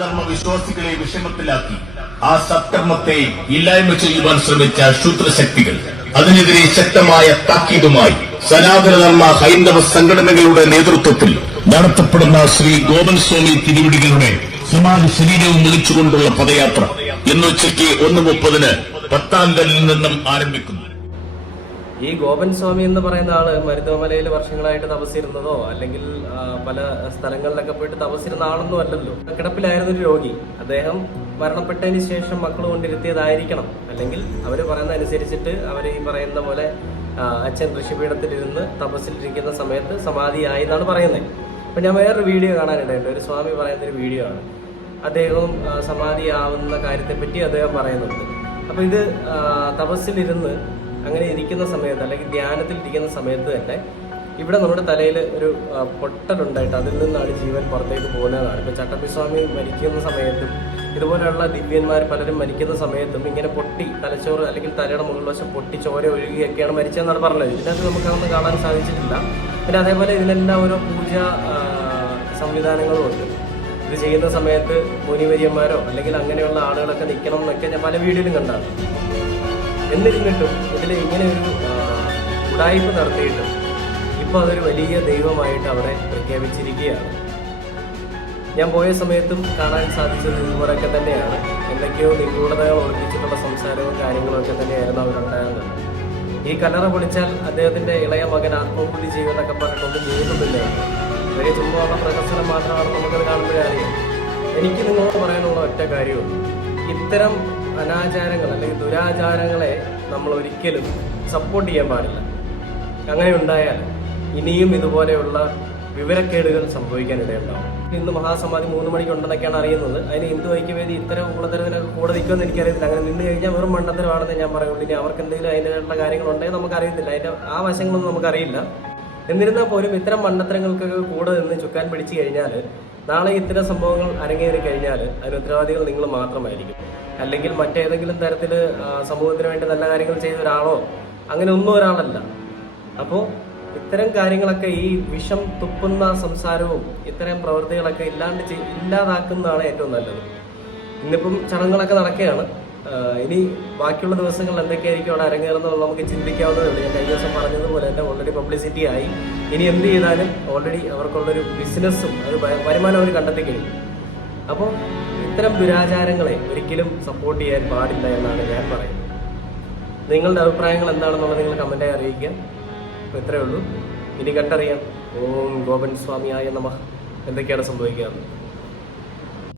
ധർമ്മ വിശ്വാസികളെ വിഷമത്തിലാക്കി. ആ സത്കർമ്മത്തെ ഇല്ലായ്മ ചെയ്യുവാൻ ശ്രമിച്ച ശൂദ്രശക്തികൾ. അതിനെതിരെ ശക്തമായ താക്കീതുമായി സനാതനധർമ്മ ഹൈന്ദവ സംഘടനകളുടെ നേതൃത്വത്തിൽ നടത്തപ്പെടുന്ന ശ്രീ ഗോപൻ സ്വാമി തിരുവിടികളുടെ സമാധി ശരീരവും വിളിച്ചുകൊണ്ടുള്ള പദയാത്ര ഇന്നുച്ചയ്ക്ക് ഒന്ന് മുപ്പതിന് പത്താം കല്ലിൽ നിന്നും ആരംഭിക്കുന്നു. ഈ ഗോപൻ സ്വാമി എന്ന് പറയുന്ന ആൾ മരുതമലയിൽ വർഷങ്ങളായിട്ട് തപസ്സിരുന്നതോ അല്ലെങ്കിൽ പല സ്ഥലങ്ങളിലൊക്കെ പോയിട്ട് തപസ്സിരുന്ന ആളൊന്നും അല്ലല്ലോ. കിടപ്പിലായിരുന്ന ഒരു രോഗി. അദ്ദേഹം മരണപ്പെട്ടതിന് ശേഷം മക്കൾ കൊണ്ടിരുത്തിയതായിരിക്കണം. അല്ലെങ്കിൽ അവർ പറയുന്ന അനുസരിച്ചിട്ട് അവർ ഈ പറയുന്ന പോലെ അച്ഛൻ ഋഷിപീഠത്തിലിരുന്ന് തപസ്സിലിരിക്കുന്ന സമയത്ത് സമാധിയായി എന്നാണ് പറയുന്നത്. അപ്പൊ ഞാൻ വേറൊരു വീഡിയോ കാണാനിടയുണ്ട്. ഒരു സ്വാമി പറയുന്ന ഒരു വീഡിയോ ആണ്. അദ്ദേഹവും സമാധിയാവുന്ന കാര്യത്തെപ്പറ്റി അദ്ദേഹം പറയുന്നുണ്ട്. അപ്പൊ ഇത് തപസ്സിലിരുന്ന് അങ്ങനെ ഇരിക്കുന്ന സമയത്ത് അല്ലെങ്കിൽ ധ്യാനത്തിൽ ഇരിക്കുന്ന സമയത്ത് തന്നെ ഇവിടെ നമ്മുടെ തലയിൽ ഒരു പൊട്ടലുണ്ടായിട്ട് അതിൽ നിന്നാണ് ജീവൻ പുറത്തേക്ക് പോകുന്നതാണ്. ഇപ്പൊ ചട്ടമ്പിസ്വാമി മരിക്കുന്ന സമയത്തും ഇതുപോലെയുള്ള ദിവ്യന്മാർ പലരും മരിക്കുന്ന സമയത്തും ഇങ്ങനെ പൊട്ടി തലച്ചോറ് അല്ലെങ്കിൽ തലയുടെ മുകൾ വശം പൊട്ടി ചോര ഒഴുകിയൊക്കെയാണ് മരിച്ചതെന്നാണ് പറഞ്ഞത്. ഇതിനകത്ത് നമുക്കതൊന്നും കാണാൻ സാധിച്ചിട്ടില്ല. പിന്നെ അതേപോലെ ഇതിനെല്ലാം ഓരോ പൂജ സംവിധാനങ്ങളും ഉണ്ട്. ഇത് ചെയ്യുന്ന സമയത്ത് മുനിവര്യന്മാരോ അല്ലെങ്കിൽ അങ്ങനെയുള്ള ആളുകളൊക്കെ നിൽക്കണം എന്നൊക്കെ ഞാൻ പല വീഡിയോയിലും കണ്ടാണ്. എന്നിരുന്നിട്ടും ഇതിൽ ഇങ്ങനെ ഒരു ഉടായ്പ നടത്തിയിട്ടും ഇപ്പോൾ അതൊരു വലിയ ദൈവമായിട്ട് അവിടെ പ്രഖ്യാപിച്ചിരിക്കുകയാണ്. ഞാൻ പോയ സമയത്തും കാണാൻ സാധിച്ചത് ഇതുപോലൊക്കെ തന്നെയാണ്. എന്തൊക്കെയോ നിഗൂഢതകൾ ഒളിപ്പിച്ചിട്ടുള്ള സംസാരവും കാര്യങ്ങളും ഒക്കെ തന്നെയായിരുന്നു അവരുണ്ടായിരുന്നത്. ഈ കലറ പൊളിച്ചാൽ അദ്ദേഹത്തിന്റെ ഇളയ മകൻ ആത്മബുദ്ധി ചെയ്യുമെന്നൊക്കെ പറഞ്ഞിട്ടൊന്നും ചെയ്യുന്നില്ല വലിയ ചുമ്മാനുള്ള പ്രദർശനം മാത്രമാണ് നമുക്കത് കാണുമ്പോഴേ അറിയാം. എനിക്ക് നിങ്ങളോട് പറയാനുള്ള ഒറ്റ കാര്യവും ഇത്തരം അനാചാരങ്ങൾ അല്ലെങ്കിൽ ദുരാചാരങ്ങളെ നമ്മൾ ഒരിക്കലും സപ്പോർട്ട് ചെയ്യാൻ പാടില്ല. അങ്ങനെ ഉണ്ടായാൽ ഇനിയും ഇതുപോലെയുള്ള വിവരക്കേടുകൾ സംഭവിക്കാൻ ഇടയുണ്ടാവും ഇന്ന് മഹാസമാധി മൂന്ന് മണിക്ക് ഉണ്ടെന്നൊക്കെയാണ് അറിയുന്നത്. അതിന് ഹിന്ദു ഐക്യവേദി ഇത്തരം ഉള്ളതരത്തിനൊക്കെ കൂടെ നിൽക്കുമെന്ന് എനിക്കറിയത്തില്ല. അങ്ങനെ നിന്ന് കഴിഞ്ഞാൽ വെറും മണ്ഡലമാണെന്ന് ഞാൻ പറയുള്ളൂ. ഇനി അവർക്ക് എന്തെങ്കിലും അതിന്റെതായിട്ടുള്ള കാര്യങ്ങളുണ്ടെങ്കിൽ നമുക്കറിയത്തില്ല. അതിന്റെ ആ വശങ്ങളൊന്നും നമുക്കറിയില്ല. എന്നിരുന്നാൽ പോലും ഇത്തരം മണ്ടത്തരങ്ങൾക്കൊക്കെ കൂടെ നിന്ന് ചുക്കാൻ പിടിച്ചു കഴിഞ്ഞാൽ നാളെ ഇത്തരം സംഭവങ്ങൾ അരങ്ങേറി കഴിഞ്ഞാൽ അതിന് ഉത്തരവാദികൾ നിങ്ങൾ മാത്രമായിരിക്കും. അല്ലെങ്കിൽ മറ്റേതെങ്കിലും തരത്തിൽ സമൂഹത്തിന് വേണ്ടി നല്ല കാര്യങ്ങൾ ചെയ്ത ഒരാളോ അങ്ങനെ ഒന്നും ഒരാളല്ല. അപ്പോൾ ഇത്തരം കാര്യങ്ങളൊക്കെ ഈ വിഷം തുപ്പുന്ന സംസാരവും ഇത്തരം പ്രവൃത്തികളൊക്കെ ഇല്ലാണ്ട് ഇല്ലാതാക്കുന്നതാണ് ഏറ്റവും നല്ലത്. ഇന്നിപ്പം ചടങ്ങുകളൊക്കെ നടക്കുകയാണ്. ഇനി ബാക്കിയുള്ള ദിവസങ്ങളിൽ എന്തൊക്കെയായിരിക്കും അവിടെ അരങ്ങേറുന്നത് നമുക്ക് ചിന്തിക്കാവുന്നതേ ഞാൻ കഴിഞ്ഞ ദിവസം പറഞ്ഞതുപോലെ തന്നെ ഓൾറെഡി പബ്ലിസിറ്റി ആയി. ഇനി എന്ത് ചെയ്താലും ഓൾറെഡി അവർക്കുള്ളൊരു ബിസിനസ്സും അത് വരുമാനം അവർ കണ്ടെത്തി കഴിഞ്ഞു. അപ്പോൾ ഇത്തരം ദുരാചാരങ്ങളെ ഒരിക്കലും സപ്പോർട്ട് ചെയ്യാൻ പാടില്ല എന്നാണ് ഞാൻ പറയുന്നത്. നിങ്ങളുടെ അഭിപ്രായങ്ങൾ എന്താണെന്നുള്ളത് നിങ്ങൾ കമന്റായി അറിയിക്കുക. അപ്പോൾ ഇത്രയേ ഉള്ളൂ. ഇനി കണ്ടറിയാം. ഓം ഗോപൻ സ്വാമിയായ നമ. എന്തൊക്കെയാണ് സംഭവിക്കുക